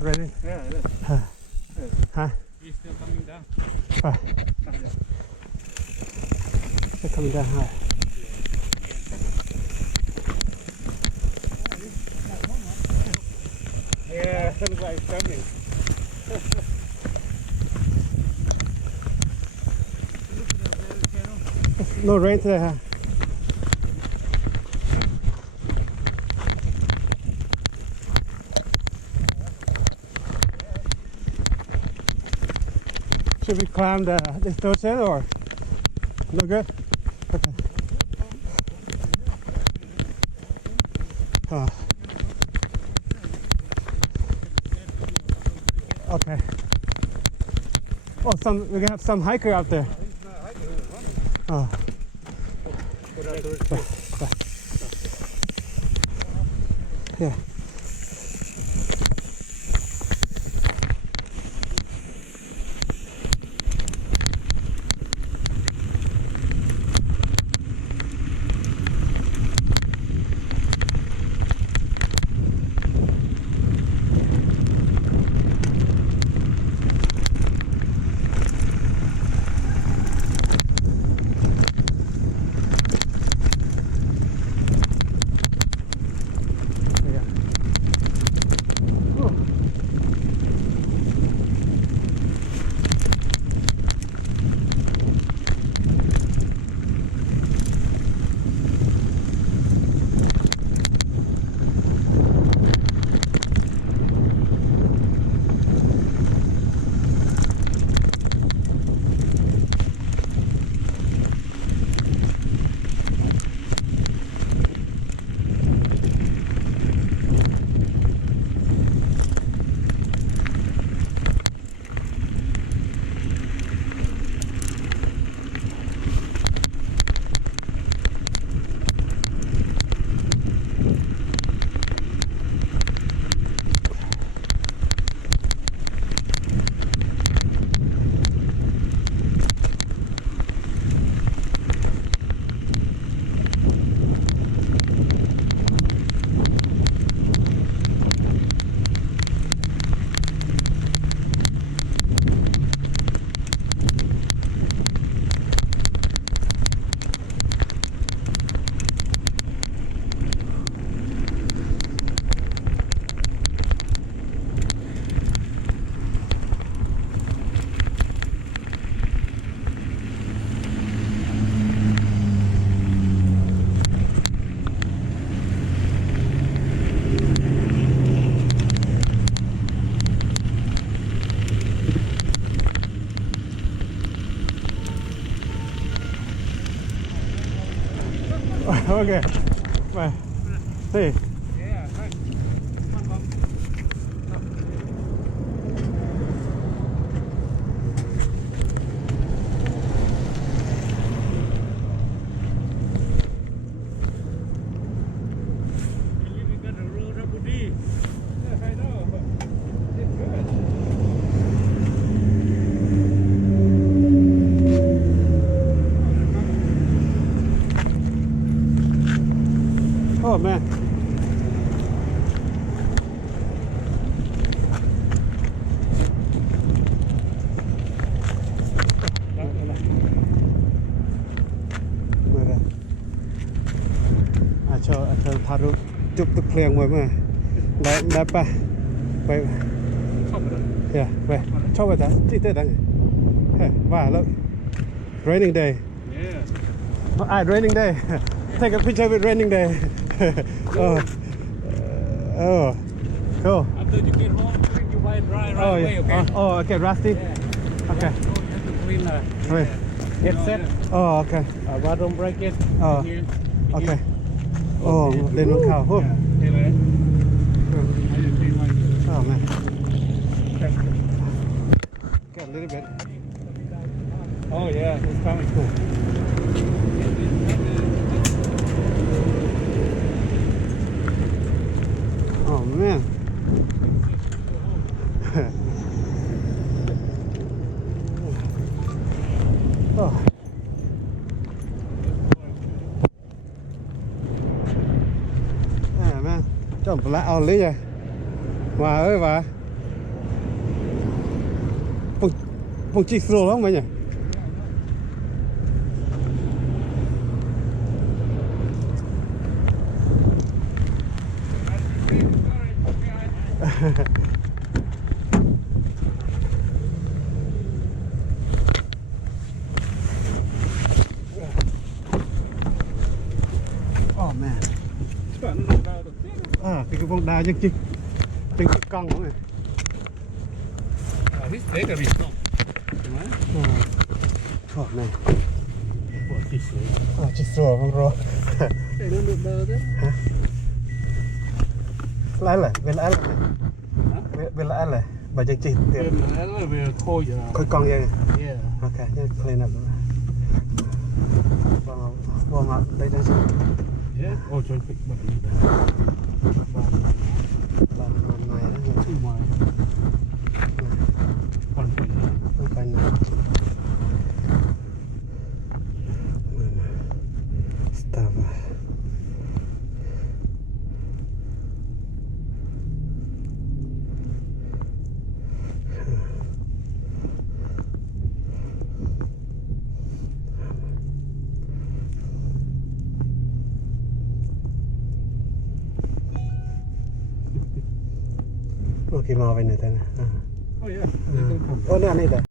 Raining. Yeah, it is. Huh? He's still coming down. They're coming down high. Yeah, looks like it's coming. No rain today, huh? Should we climb this third hill or no good? Okay. Okay. Oh, we're gonna have some hiker out there. Oh. Yeah. Okay. Bye. See. Yeah, right. Come on, we got a road up with these. Yes, I know, but it's good. Oh man. Cho thả rút chụp tức liền rồi mà đẹp pa vậy yeah vậy cho vậy ta chỉ tới đây và look raining day Yeah. Raining day take a picture with raining day oh cool After you get home, you wipe dry right oh away, yeah okay? okay rusty Yeah. okay You have to clean Wait. get set. oh okay But don't break it. Oh. Here. okay oh lên băng khảo oh Yeah. Hey, I just clean like this. oh man got a little bit Oh yeah, it's coming cool. oh man oh man chọn lại ao lấy rồi bà ơi bà phong chi slow lắm mấy nhỉ. Oh man. Cái vòng đá chân căng đúng rồi. This later is not. Oh man. What this is? Chỉ slow không rồi. Hey, don't look there. Hả? Lại lại, về lại lại. Về lại lại. Bà chân chỉ tiền. Về khôi giờ. Khôi con vậy. Yeah. Okay, just clean up. Warm up. Đây đây. Yeah. Oh, join quick. Làm ngoài đó. Two mile. One point. Không phải nữa. Stop. Okay, mau về nữa thế này. Oh yeah. Nè, này đây.